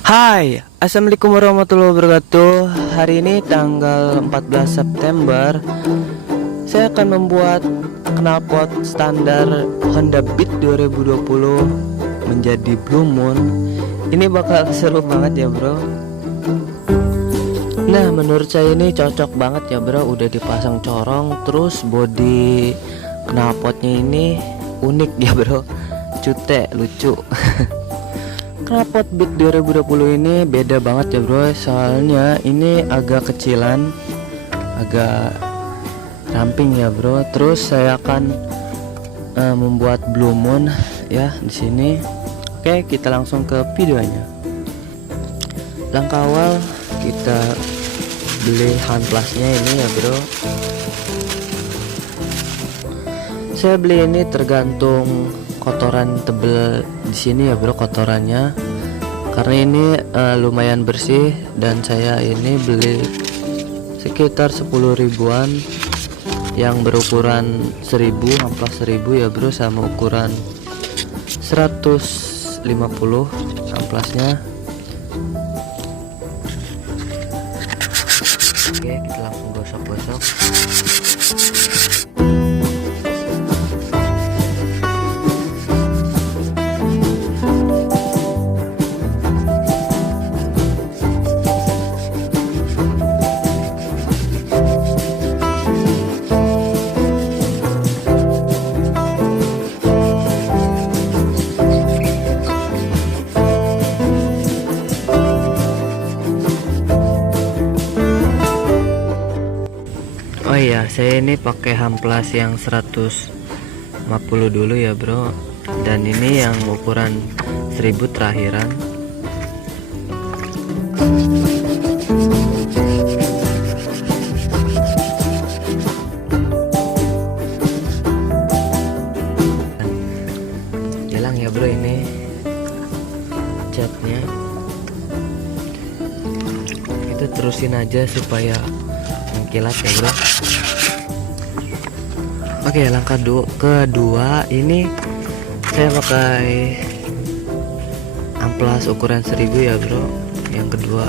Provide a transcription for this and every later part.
Hai, Assalamualaikum warahmatullahi wabarakatuh. Hari ini tanggal 14 September saya akan membuat knalpot standar Honda Beat 2020 menjadi Blue Moon. Ini bakal seru banget ya bro. Nah menurut saya ini cocok banget ya bro. Udah dipasang corong, terus body knalpotnya ini unik ya bro, cute, lucu. Knalpot Beat 2020 ini beda banget ya bro, soalnya ini agak kecilan, agak ramping ya bro. Terus saya akan membuat Blue Moon ya di sini. Oke, kita langsung ke videonya. Langkah awal kita beli handplasnya ini ya bro. Saya beli ini tergantung kotoran tebel di sini ya bro, kotorannya, karena ini lumayan bersih dan saya ini beli sekitar 10 ribuan yang berukuran 1000 amplas 1000 ya bro, sama ukuran 150 amplasnya. Oke, kita langsung gosok-gosok. Oh iya, saya ini pakai amplas yang 150 dulu ya bro, dan ini yang ukuran 1000 terakhiran. Hilang ya bro ini catnya, itu terusin aja supaya mengkilat ya bro. Oke, langkah kedua ini saya pakai amplas ukuran 1000 ya bro, yang kedua.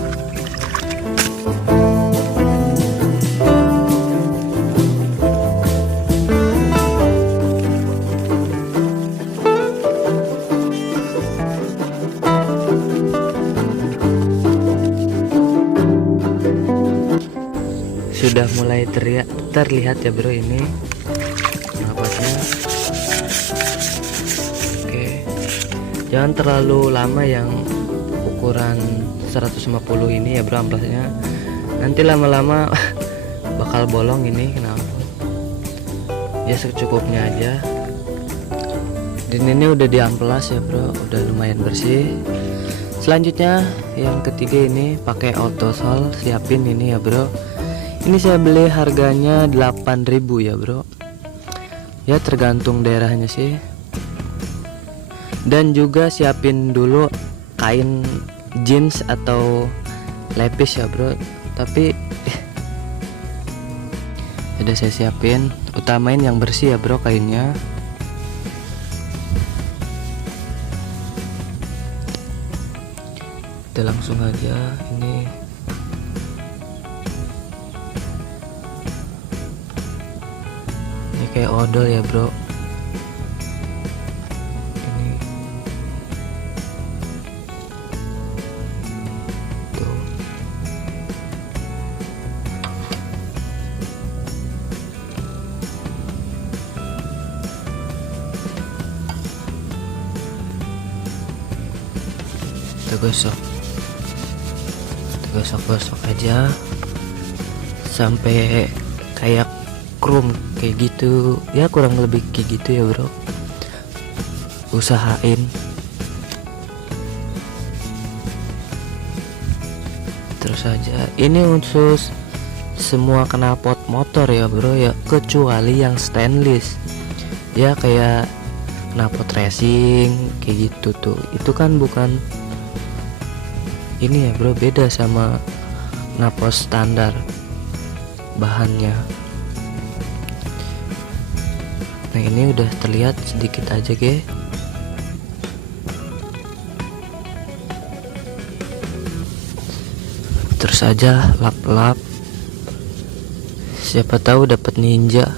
Sudah mulai terlihat ya bro ini knalpotnya. Oke, jangan terlalu lama yang ukuran 150 ini ya bro amplasnya, nanti lama-lama bakal bolong ini knalpot. Ya secukupnya aja. Dan ini udah diamplas ya bro, udah lumayan bersih. Selanjutnya yang ketiga ini pakai autosol, siapin ini ya bro. Ini saya beli harganya 8.000 ya bro, ya tergantung daerahnya sih. Dan juga siapin dulu kain jeans atau lepis ya bro, tapi udah saya siapin. Utamain yang bersih ya bro kainnya. Kita langsung aja ini. Kayak odol ya bro ini tuh. Kita gosok aja sampai kayak krum kayak gitu ya, kurang lebih kayak gitu ya bro, usahain. Terus aja ini khusus semua knalpot motor ya bro ya, kecuali yang stainless ya, kayak knalpot racing kayak gitu tuh, itu kan bukan ini ya bro, beda sama knalpot standar bahannya. Nah ini udah terlihat sedikit aja ge. terus aja, lap-lap, siapa tahu dapat ninja.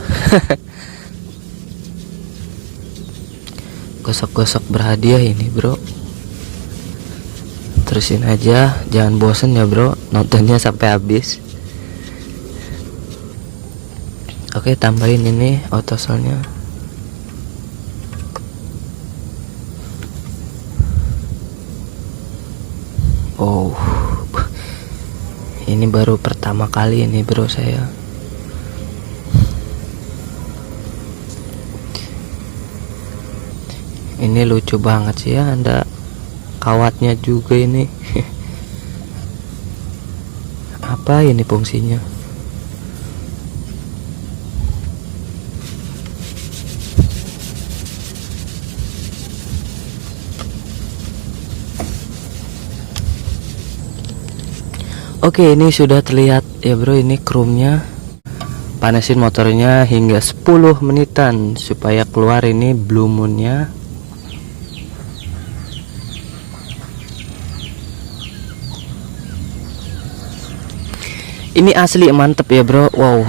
Gosok-gosok berhadiah ini bro. Terusin aja, jangan bosen ya bro, nontonnya sampai habis. Oke, tambahin ini autosolnya. Oh, ini baru pertama kali ini bro saya. Ini lucu banget sih ya, ada kawatnya juga ini. Apa ini fungsinya? Oke, ini sudah terlihat ya bro, ini chrome-nya. Panasin motornya hingga 10 menitan supaya keluar ini blue moon-nya. Ini asli mantep ya bro. Wow.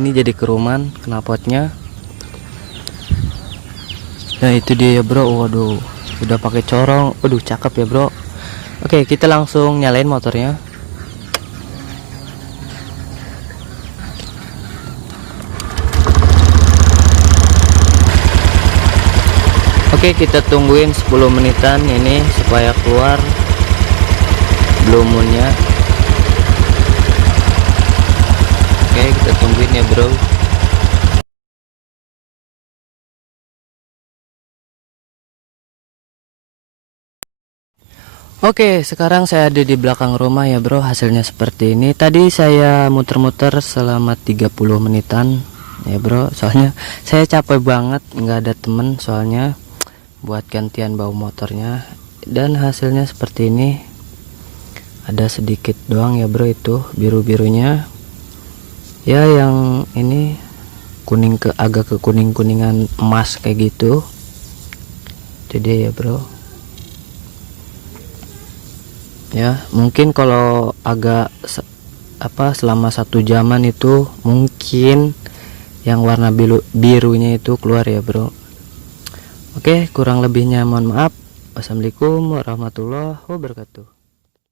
Ini jadi keruman knalpotnya. Nah itu dia ya bro. Waduh, udah pakai corong. Waduh, cakep ya bro. Oke, kita langsung nyalain motornya. Oke, kita tungguin 10 menitan ini supaya keluar blue moon-nya. Oke, kita tungguin ya bro. Oke, sekarang saya ada di belakang rumah ya bro. Hasilnya seperti ini. Tadi saya muter-muter selama 30 menitan ya bro. Soalnya saya capek banget, nggak ada temen soalnya buat gantian bawa motornya. Dan hasilnya seperti ini. Ada sedikit doang ya bro, itu biru-birunya. Ya yang ini kuning agak ke kuning-kuningan emas kayak gitu. Jadi ya bro. Ya mungkin kalau agak selama 1 jaman itu mungkin yang warna birunya itu keluar ya bro. Oke, kurang lebihnya mohon maaf. Wassalamualaikum warahmatullahi wabarakatuh.